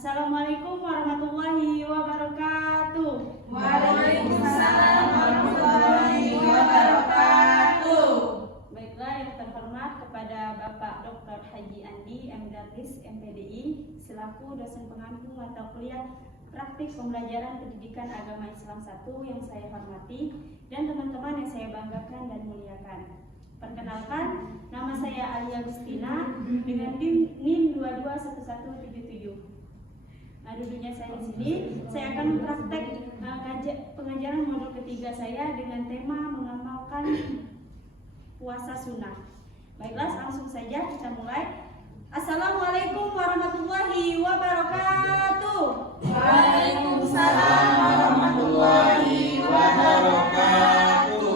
Assalamualaikum warahmatullahi wabarakatuh. Waalaikumsalam warahmatullahi wabarakatuh. Baiklah, yang terhormat kepada Bapak Dr. Haji Andi M. Darwis MPDI selaku dosen pengampu mata kuliah praktik pembelajaran pendidikan agama Islam 1 yang saya hormati dan teman-teman yang saya banggakan dan muliakan. Perkenalkan, nama saya Alia Agustina dengan NIM 221177. Nah, duduknya saya di sini. Saya akan mempraktek pengajaran modul ketiga saya dengan tema mengamalkan puasa sunnah. Baiklah, langsung saja kita mulai. Assalamualaikum warahmatullahi wabarakatuh. Waalaikumsalam warahmatullahi wabarakatuh.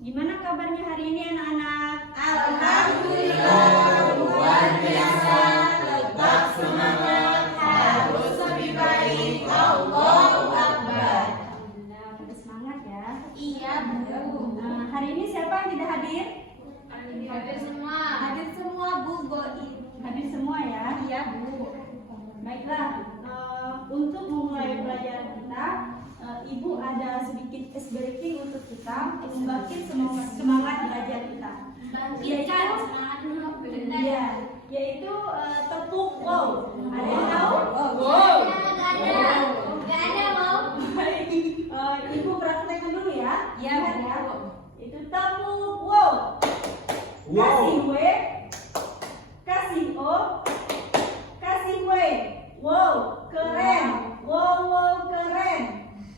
Gimana kabarnya hari ini anak-anak? Alhamdulillah, luar biasa. Tetap semangat, harus lebih baik. Allahu Akbar. Alhamdulillah, pada semangat ya. Iya, Bu. Nah, hari ini siapa yang tidak hadir? Hadir semua. Hadir semua, Bu. Hadir semua ya. Iya, Bu. Baiklah, untuk memulai pelajaran kita, Ibu ada sedikit case briefing untuk kita membangkit semangat belajar kita. Yaitu tepuk wow. Ada yang tahu? Wow. Nggak ada wow. Baik, Ibu praktekkan dulu ya. Iya, Lihat ya. Bu. Itu tepuk wow. Kasih W, kasih O, kasih W. Wow, keren. Wow, keren.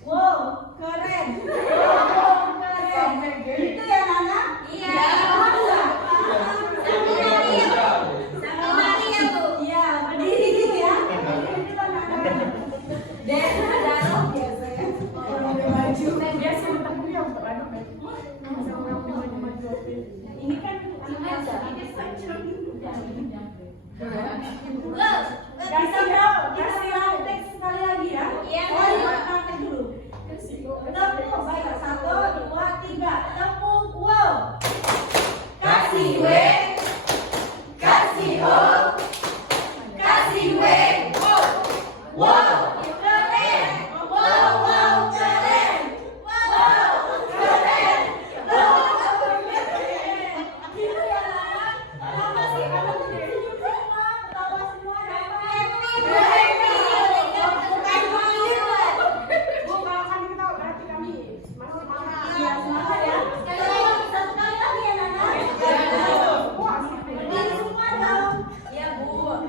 Wow, keren. Wow, keren. Itu ya, Nana? Iya. Paham nggak? Sambil nari ya, Bu. Iya, berdiri dulu ya. Berdiri dulu, Nana. Dan ada biasa ya. Biasa untuk yang beradu. Ini kan anak muda. Kasih praktek sekali lagi ya. Iya. Oh, iya, praktek dulu. Tepuk, baik. 1, 2, 3. Tepuk, wow. Kasih W, kasih O, kasih W, wow, keren, wow, keren, wow, keren, Gitu ya, Nana. Kenapa sih kamu senyum semua? Ketawa semua dapat. Iya, semangat ya. Satu kali lagi ya, Nana. Berdiri semua dong. Ya, Bu.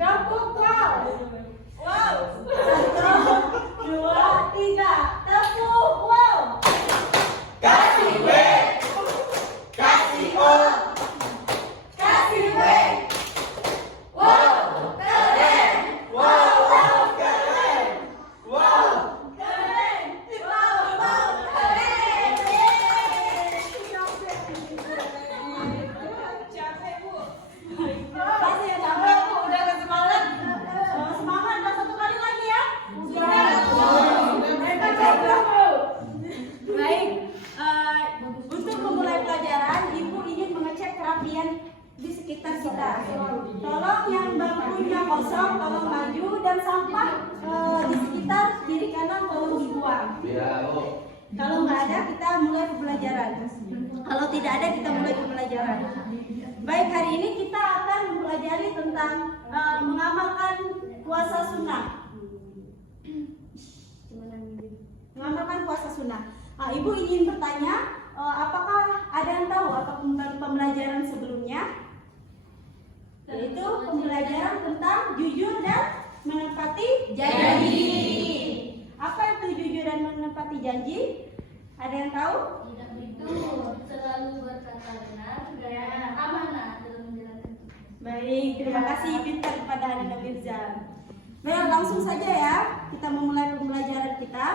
Tepuk wow. Wow. 1, 2, 3. Tepuk wow. Kasih W, kasih O, kasih W, wow, keren, wow, keren, wow, Keren. Kasih ya, capek Bu. udah gak semangat? Semangat, dan satu kali lagi ya. Baik, untuk memulai pelajaran, Ibu ingin mengecek kerapian di sekitar kita. Tolong yang bangkunya kosong, tolong maju, dan sampah di sekitar kiri kanan tolong dibuang. Kalau nggak ada, kita mulai pembelajaran. Kalau tidak ada, kita mulai pembelajaran. Baik, hari ini kita akan mempelajari tentang mengamalkan puasa sunnah. Mengamalkan puasa sunnah. Ibu ingin bertanya, apakah ada yang tahu apa pembelajaran sebelumnya? Yaitu pembelajaran tentang jujur dan menepati Janji. Apa itu jujur dan menepati janji? Ada yang tahu? Itu selalu berkata benar dan amanah dalam menjalankan tugas. Baik, terima kasih pintar kepada Hanina Mirza. Baik, langsung saja ya, kita memulai pembelajaran kita.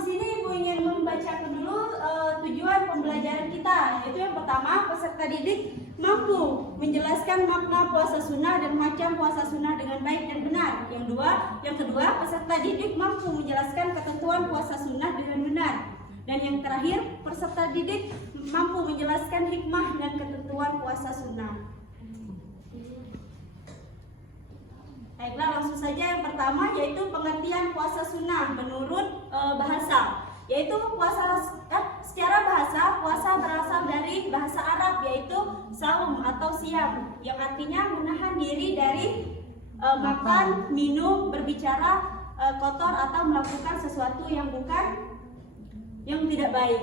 Di sini Ibu ingin membacakan dulu tujuan pembelajaran kita, yaitu yang pertama, peserta didik mampu menjelaskan makna puasa sunnah dan macam puasa sunnah dengan baik dan benar. Yang kedua, peserta didik mampu menjelaskan ketentuan puasa sunnah dengan benar. Dan yang terakhir, peserta didik mampu menjelaskan hikmah dan ketentuan puasa sunnah. Baiklah, langsung saja yang pertama yaitu pengertian puasa sunnah menurut bahasa. Yaitu secara bahasa, puasa berasal dari bahasa Arab yaitu saum atau siam, yang artinya menahan diri dari makan, minum, berbicara kotor atau melakukan sesuatu yang tidak baik.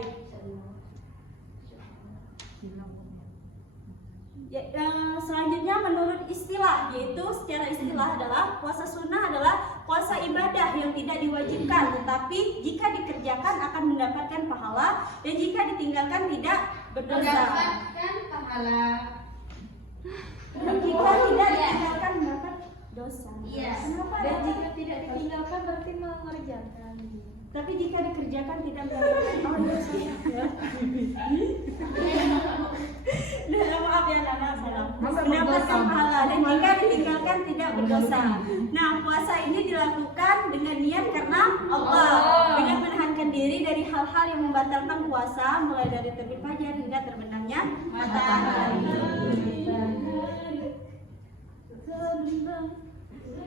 Selanjutnya menurut istilah, yaitu secara istilah adalah puasa sunnah adalah puasa ibadah yang tidak diwajibkan, tetapi jika dikerjakan akan mendapatkan pahala dan jika ditinggalkan tidak berdosa. Mendapatkan pahala. Jika tidak ditinggalkan mendapat dosa. Iya. Kenapa? Dan jika tidak ditinggalkan berarti mengerjakan. Tapi jika dikerjakan tidak mendapatkan dosa. Maaf ya Nana, salah. Mendapatkan pahala dan jika ditinggalkan tidak berdosa. Nah, puasa ini dilakukan dengan niat karena Allah, dengan menahankan diri dari hal-hal yang membatalkan puasa, mulai dari terbit fajar hingga terbenamnya matahari.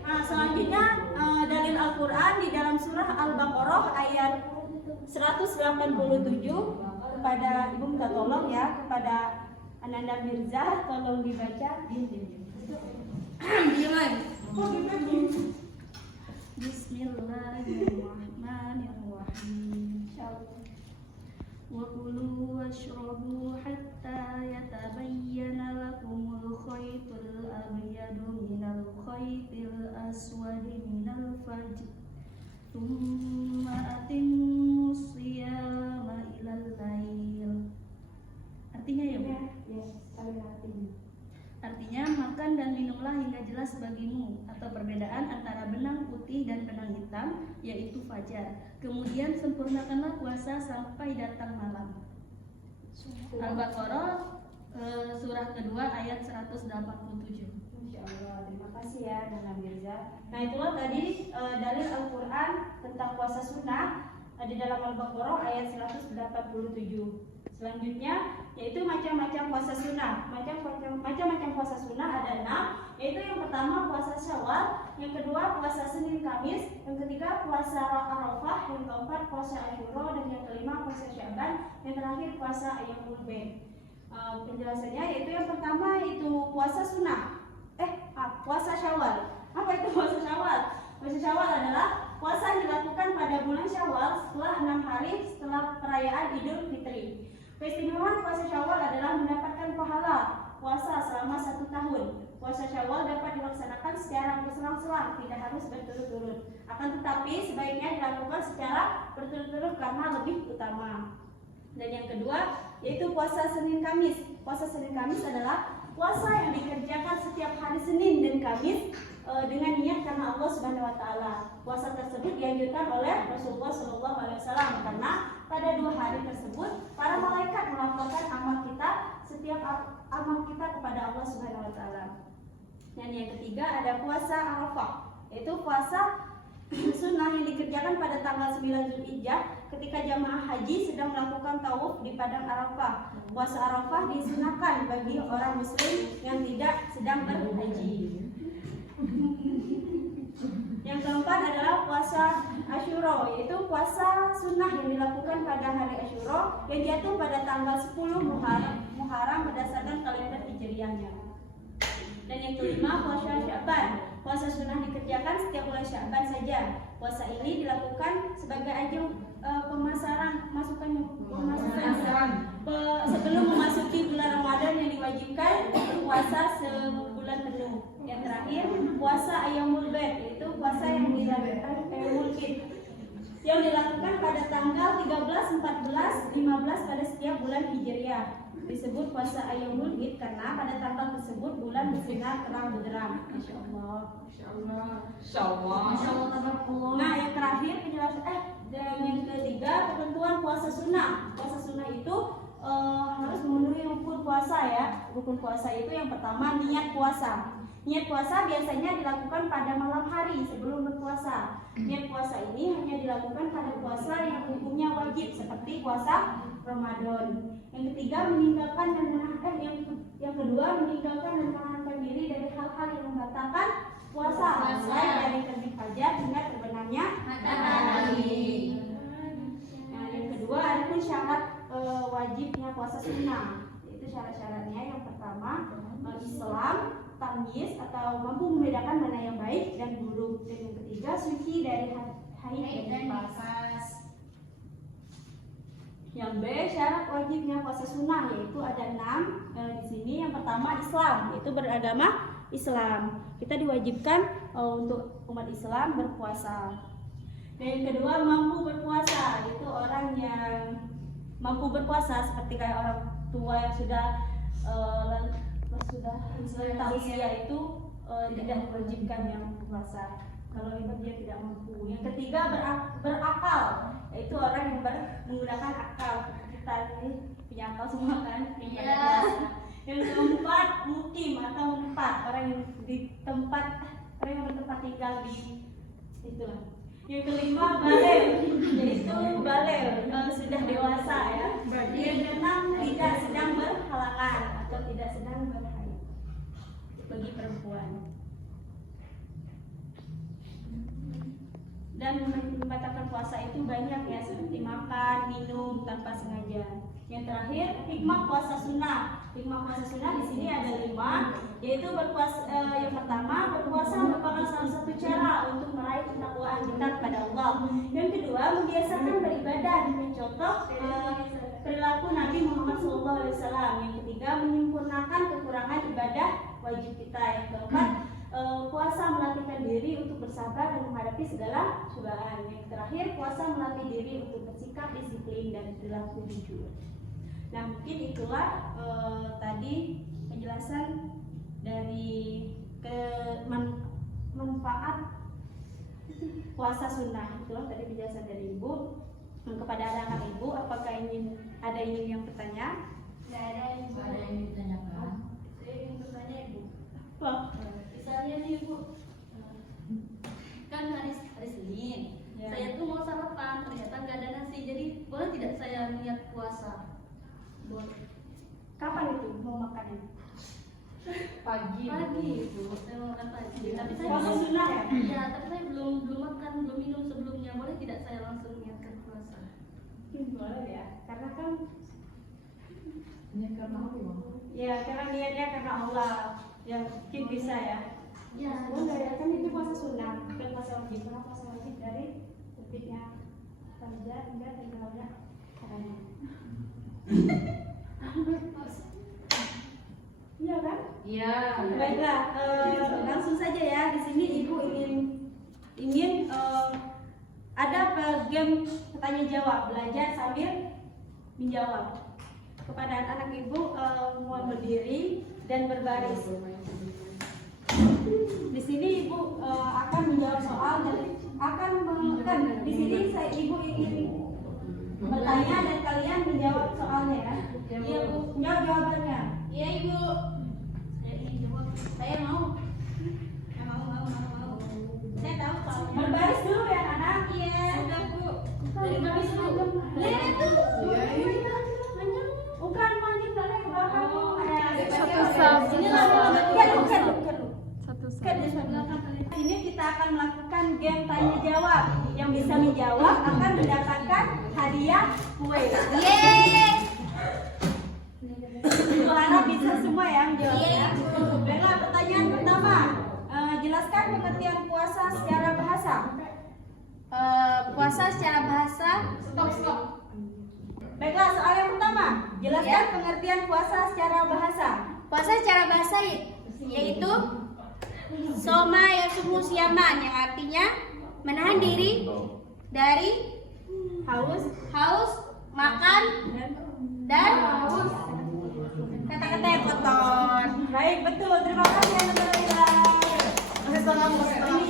Nah, selanjutnya dalil Al-Quran di dalam surah Al-Baqarah ayat 187 kepada Ibu minta tolong ya, kepada Ananda Mirza tolong dibaca. Bismillahirrahmanirrahim. Wa kulu washrabu hatta yatabayyana lakumul khaytul abyadu minal khaytil aswadi minal fajr. Tsumma atimmus shiyama ilal lail. Artinya ya, Bu? Ya, artinya makan dan minumlah hingga jelas bagimu, atau perbedaan antara benang putih dan benang hitam, yaitu fajar. Kemudian sempurnakanlah puasa sampai datang malam. Al-Baqarah surah kedua ayat 187. Insya Allah, terima kasih ya Nana Mirza. Nah, itulah tadi dalil Al-Quran tentang puasa sunnah di dalam Al-Baqarah ayat 187. Selanjutnya yaitu macam-macam puasa sunnah. Macam-macam puasa sunnah ada 6, yaitu yang pertama puasa Syawal, yang kedua puasa Senin Kamis, yang ketiga puasa Arafah, yang keempat puasa Asyura, dan yang kelima puasa Syaban, yang terakhir puasa Ayyamul Bid. Penjelasannya yaitu yang pertama itu puasa sunnah. Puasa Syawal. Apa itu puasa Syawal? Puasa Syawal adalah puasa yang dilakukan pada bulan Syawal setelah 6 hari setelah perayaan Idul Fitri. Keistimewaan puasa Syawal adalah mendapatkan pahala puasa selama 1 tahun. Puasa Syawal dapat dilaksanakan secara berselang-selang, tidak harus berturut-turut. Akan tetapi sebaiknya dilakukan secara berturut-turut karena lebih utama. Dan yang kedua yaitu puasa Senin Kamis. Puasa Senin Kamis adalah puasa yang dikerjakan setiap hari Senin dan Kamis dengan niat karena Allah Subhanahu wa taala. Puasa tersebut dianjurkan oleh Rasulullah SAW karena pada 2 hari tersebut para malaikat melaporkan setiap amal kita kepada Allah Subhanahu wa taala. Dan yang ketiga ada puasa Arafah, yaitu puasa sunnah yang dikerjakan pada tanggal 9 Zulhijjah ketika jamaah haji sedang melakukan tawaf di padang Arafah. Puasa Arafah disunahkan bagi orang muslim yang tidak sedang berhaji. Yang keempat adalah puasa Asyura, yaitu puasa sunnah yang dilakukan pada hari Asyura yang jatuh pada tanggal 10 Muharram berdasarkan kalender Hijriahnya. Dan yang kelima puasa Syaban. Puasa sunnah dikerjakan setiap bulan Syaban saja. Puasa ini dilakukan sebagai ajang sebelum memasuki bulan Ramadan yang diwajibkan puasa sebulan penuh. Yang terakhir puasa Ayyamul Bid, yaitu puasa yang dilakukan yang dilakukan pada tanggal 13, 14, 15 pada setiap bulan Hijriah. Disebut puasa Ayyamul Bid karena pada tanggal tersebut bulan bersinar terang benderang. Masya Allah. Nah, yang terakhir penjelasan dan yang ketiga ketentuan puasa sunnah. Puasa sunnah itu harus memenuhi rukun puasa ya. Rukun puasa itu yang pertama niat puasa. Niat puasa biasanya dilakukan pada malam hari sebelum berpuasa. Niat puasa ini hanya dilakukan pada puasa yang hukumnya wajib seperti puasa Ramadan. Yang ketiga meninggalkan dan yang kedua meninggalkan dan menahankan diri dari hal-hal yang membatalkan puasa mulai dari terbit fajar hingga terbenamnya matahari. Nah, yang kedua ada syarat wajibnya puasa sunnah. Yaitu syarat-syaratnya yang pertama Islam, tamyiz atau mampu membedakan mana yang baik dan buruk. Dan yang ketiga suci dari haid dan nifas. Yang B syarat wajibnya puasa sunnah yaitu ada 6 di sini. Yang pertama Islam, yaitu beragama Islam. Kita diwajibkan untuk umat Islam berpuasa. Dan yang kedua mampu berpuasa, yaitu orang yang mampu berpuasa seperti kayak orang tua yang sudah renta usia itu tidak diwajibkan yang berpuasa kalau memang dia tidak mampu. Yang ketiga berakal, yaitu orang yang menggunakan akal. Kita ini punya akal semua kan? Yang keempat mukim atau tempat, orang yang bertempat tinggal di itulah. Yang kelima baligh, yaitu baligh sudah dewasa ya. Yang keenam tidak sedang berhalangan atau tidak sedang berhaid bagi perempuan. Dan membatalkan puasa itu banyak ya, seperti makan, minum tanpa sengaja. Yang terakhir hikmah puasa sunnah. Hikmah puasa sunnah di sini ada 5, yaitu berpuasa. Yang pertama berpuasa merupakan salah satu cara untuk meraih ketakwaan kita kepada Allah. Yang kedua membiasakan beribadah dengan contoh perilaku Nabi Muhammad SAW. Yang ketiga menyempurnakan kekurangan ibadah wajib kita. Yang keempat puasa melatihkan diri untuk bersabar dan menghadapi segala cobaan. Yang terakhir puasa melatih diri untuk bersikap disiplin dan perilaku jujur. Nah mungkin itulah tadi penjelasan dari manfaat puasa sunnah. Itulah tadi penjelasan dari Ibu. Kepada anak-anak Ibu, apakah ada yang bertanya? Tidak ada yang ditanyakan. Saya ingin bertanya Ibu. Apa? Misalnya nih Ibu, kan hari Senin, Ya. saya tuh mau sarapan, ternyata nggak ada nasi, jadi boleh tidak saya niat puasa? Boleh. Kapan itu mau makannya? Pagi Ibu, saya mau makan pagi. Tapi saya Puasa belum, sunnah ya? ya, tapi saya belum makan, belum minum sebelumnya. Boleh tidak saya langsung niatkan puasa? Boleh ya, karena kan Ini karena Allah. ya karena niatnya karena Allah. Ya mungkin bisa ya. Ya, Boleh ya, kan itu puasa sunnah, bukan puasa wajib. Karena puasa wajib dari terbitnya fajar hingga tenggelamnya matahari. Iya kan? Iya. Baiklah, langsung saja ya. Di sini Ibu ingin ada game tanya jawab, belajar sambil menjawab. Kepada anak Ibu mohon berdiri dan berbaris. Di sini Ibu akan menjawab soal dan di sini Ibu ingin bertanya dan kalian menjawab soalnya ya. Iya Bu, jawab jawabannya. iya Ibu. Saya mau. Saya tahu soalnya. Berbaris dulu ya anak. Iya. Sudah Bu. Dari kami dulu. Lihat tuh. Iya. Bukan manjing soalnya ke belakang. Satu sab. Ini kita akan melakukan game tanya jawab. Yang bisa menjawab akan mendapatkan hadiah kue. Yeay. Harap bisa semua ya menjawabnya. Baiklah, pertanyaan pertama. Jelaskan pengertian puasa secara bahasa. Puasa secara bahasa. Stop. Baiklah, soal yang pertama. Jelaskan pengertian puasa secara bahasa. Puasa secara bahasa yaitu soma yasumu siaman, yang artinya menahan diri dari haus, makan dan kata-kata yang kotor. Baik, betul. Terima kasih Anak Laila. Ini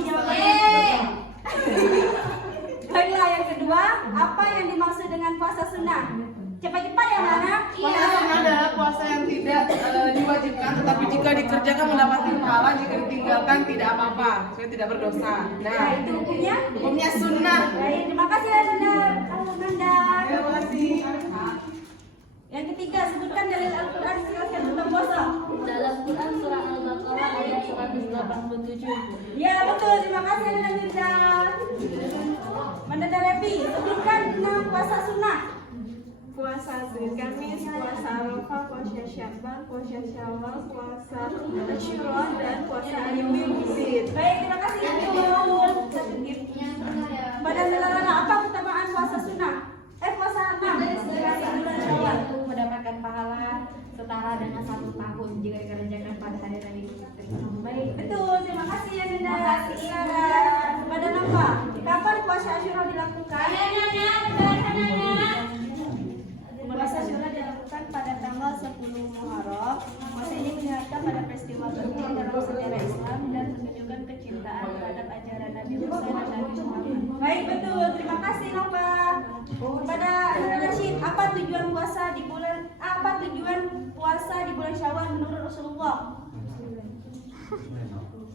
jawabannya. Yeay. Baiklah, yang kedua, apa yang dimaksud dengan puasa sunnah? Cepat-cepat ya, anak. Puasa sunnah adalah puasa yang tidak diwajibkan, tetapi jika dikerjakan mendapatkan pahala, jika ditinggalkan tidak apa-apa, supaya tidak berdosa. Nah, itu hukumnya. Hukumnya sunnah. Baik, terima kasih Ananda. Terima kasih. Yang ketiga, sebutkan dalil Al-Quran silakan tentang puasa. Dalam Quran surah Al-Baqarah ayat 187. puasa Senin Kamis, puasa Arafah, puasa Syaban, puasa Syawal, puasa Asyura, dan puasa Ayyamul Bid. Baik, terima kasih Ibu. Pada negaranya apa keutamaan puasa sunnah? Puasa enam bulan Syawal mendapatkan pahala setara dengan 1 tahun jika dikerjakan pada hari raya Idul Fitri. Baik, betul. Terima kasih ya Nenda. Silakan. Pada apa? Kapan puasa Asyura dilakukan? Puasa Asyura dilakukan pada tanggal 10 Muharram. Puasa ini mengingatkan pada peristiwa penting dalam sejarah Islam dan menunjukkan kecintaan terhadap ajaran Nabi Musa dan Nabi Muhammad. Baik, betul. Terima kasih Nova. Kepada Anak Rashid, apa tujuan puasa di bulan Syawal menurut Rasulullah?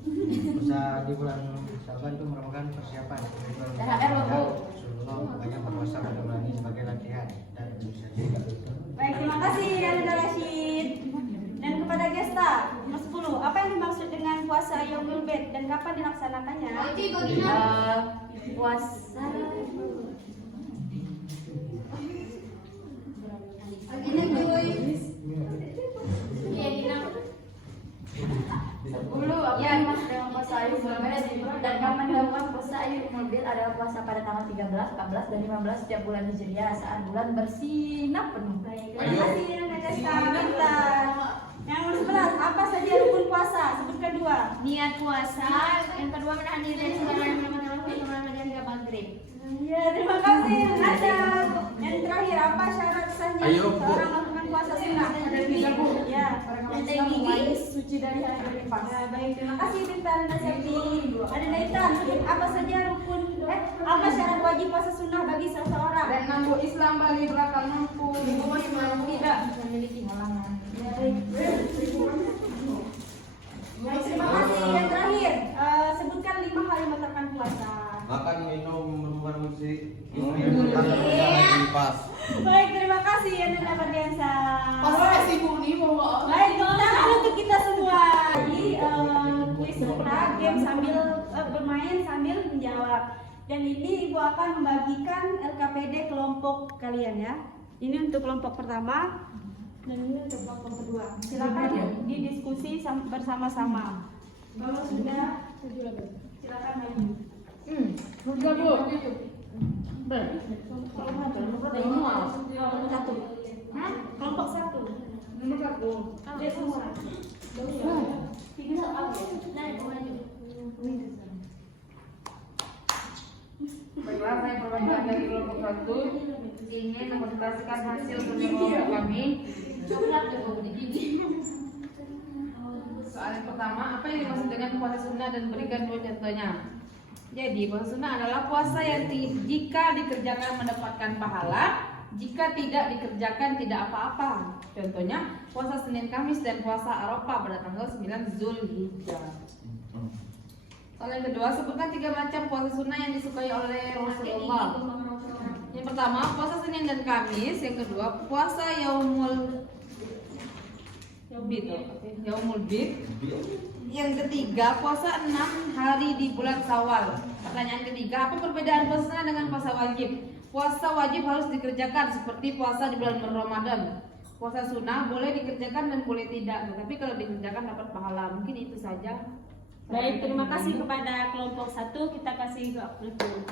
Puasa di bulan Syawal itu merupakan persiapan Rasulullah banyak berpuasa pada bulan ini sebagai latihan dan bisa juga. Baik, terima kasih Anak Rashid. Dan kepada Gesta, nomor 10, apa yang dimaksud dengan puasa Yaumul Bid dan kapan dilaksanakannya? Puasa yang dimaksud dengan puasa Ayyamul Bid dan kapan dilakukan puasa Ayyamul Bid adalah puasa pada tanggal 13, 14, dan 15 setiap bulan Hijriah saat bulan bersinar penuh. Terima kasih Anak Gesta. Pintar. Yang nomor 11, apa saja rukun puasa? Sebutkan 2. niat puasa, yang kedua menahan diri dari segala yang melakukan hingga maghrib. Ya, terima kasih Nada. Yang terakhir, apa syarat sahnya seorang melakukan puasa sunnah? Ada 3, Bu. Ya, yang gigi suci dari hari berlimpah. Ya, baik, terima kasih Bintan dan Septi. Ada Naitan, apa saja rukun apa syarat wajib puasa sunnah bagi seseorang? Dan mampu Islam bagi belakang mampu. Tidak memiliki halangan. Baik, terima kasih. Yang terakhir, sebutkan 5 hal yang membatalkan puasa. Makan, minum, berhubungan musik, pas. Baik, terima kasih Nanda Mardiansa. Pas si Buni bawa. Baik, tangan untuk kita semua. Jadi kuis kita game sambil bermain sambil menjawab. Dan ini Ibu akan membagikan LKPD kelompok kalian ya. Ini untuk kelompok pertama dan ini untuk kelompok kedua. Silakan didiskusi bersama-sama. Kalau sudah silakan maju. Sudah, Bu. Kelompok 1. Nomor 1. Dia semua. Baiklah, saya perwakilan dari kelompok 1 ingin mengkonsultasikan hasil kelompok kami. Soal yang pertama, apa yang dimaksud dengan puasa sunnah dan berikan 2 contohnya. Jadi, puasa sunnah adalah puasa yang jika dikerjakan mendapatkan pahala, jika tidak dikerjakan tidak apa-apa. Contohnya, puasa Senin Kamis dan puasa Arafah pada tanggal 9 Zulhijjah. Soal yang kedua, sebutkan 3 macam puasa sunnah yang disukai oleh Rasulullah. Yang pertama, puasa Senin dan Kamis. Yang kedua, puasa Yaumul Bid. Yang ketiga, puasa 6 hari di bulan Syawal. Pertanyaan ketiga, apa perbedaan puasa sunnah dengan puasa wajib? Puasa wajib harus dikerjakan seperti puasa di bulan Ramadan. Puasa sunnah boleh dikerjakan dan boleh tidak, tetapi kalau dikerjakan dapat pahala. Mungkin itu saja. Baik, terima kasih kepada kelompok 1. Kita kasih ke Abdul.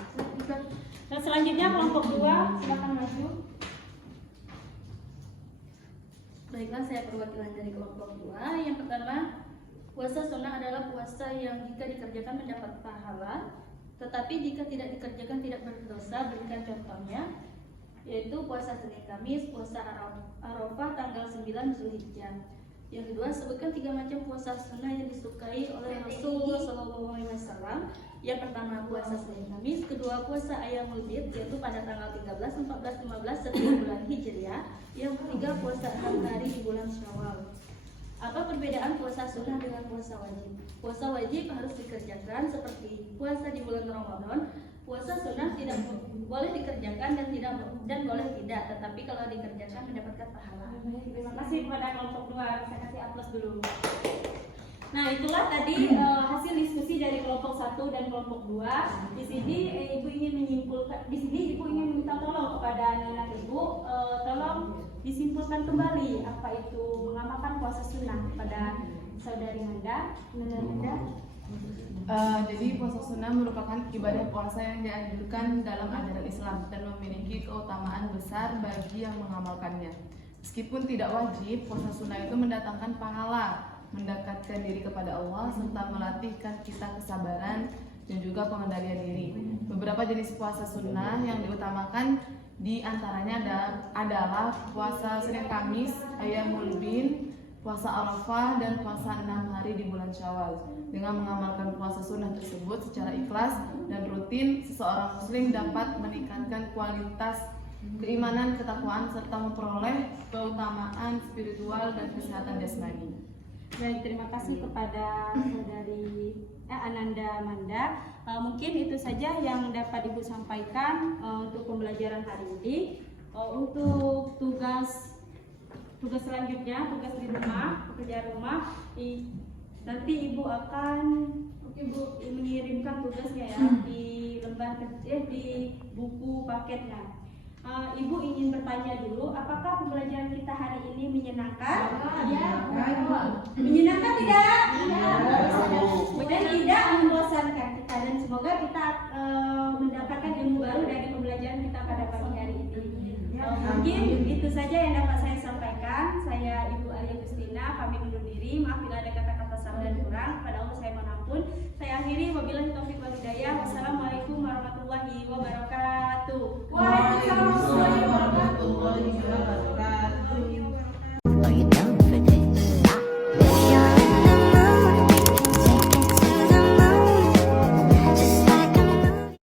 Dan selanjutnya kelompok 2, silakan maju. Baiklah, saya perwakilan dari kelompok 2. Yang pertama, puasa sunnah adalah puasa yang jika dikerjakan mendapat pahala, tetapi jika tidak dikerjakan tidak berdosa. Berikan contohnya, yaitu puasa Senin Kamis, puasa Arafah tanggal 9 Zulhijjah. Yang kedua, sebutkan 3 macam puasa sunnah yang disukai oleh Rasulullah SAW. Yang pertama, puasa Senin Kamis. Kedua, puasa Ayyamul Bid, yaitu pada tanggal 13, 14, 15 setiap bulan Hijriah. Yang ketiga, puasa 6 hari di bulan Syawal. Apa perbedaan puasa sunnah dengan puasa wajib? Puasa wajib harus dikerjakan seperti puasa di bulan Ramadan. Puasa sunnah tidak boleh dikerjakan dan boleh tidak, tetapi kalau dikerjakan mendapatkan pahala. Terima kasih kepada kelompok 2. Saya kasih aplaus dulu. Nah, itulah tadi hasil diskusi dari kelompok 1 dan kelompok 2. Di sini Ibu ingin menyimpulkan, di sini Ibu ingin meminta tolong kepada anak-anak Ibu, tolong menyimpulkan kembali apa itu mengamalkan puasa sunnah pada saudari Manda. Jadi puasa sunnah merupakan ibadah puasa yang dianjurkan dalam ajaran Islam dan memiliki keutamaan besar bagi yang mengamalkannya. Meskipun tidak wajib, puasa sunnah itu mendatangkan pahala, mendekatkan diri kepada Allah, serta melatihkan kita kesabaran dan juga pengendalian diri. Beberapa jenis puasa sunnah yang diutamakan di antaranya adalah puasa Senin Kamis, Ayyamul Bid, puasa Arafah, dan puasa 6 hari di bulan Syawal. Dengan mengamalkan puasa sunnah tersebut secara ikhlas dan rutin, seseorang muslim dapat meningkatkan kualitas keimanan, ketakwaan, serta memperoleh keutamaan spiritual dan kesehatan jasmani. Baik, terima kasih kepada saudari Ananda Manda. Mungkin itu saja yang dapat Ibu sampaikan untuk pembelajaran hari ini. Untuk tugas selanjutnya, tugas di rumah, pekerjaan rumah, nanti Ibu akan mengirimkan tugasnya ya di lembar kecil, di buku paketnya. Ibu ingin bertanya dulu, apakah pembelajaran kita hari ini menyenangkan? Iya. Menyenangkan tidak? Iya. Dan tidak membosankan kita, dan semoga kita mendapatkan ilmu baru dari pembelajaran kita pada pagi hari ini. Mungkin itu saja yang dapat saya sampaikan. Saya Ibu Alia Justina, pamit undur diri. Maaf bila ada kata-kata salah dan kurang. Pada Allah saya mohon ampun. Saya akhiri wabillahi taufiq wal hidayah. Wassalamualaikum warahmatullahi wabarakatuh.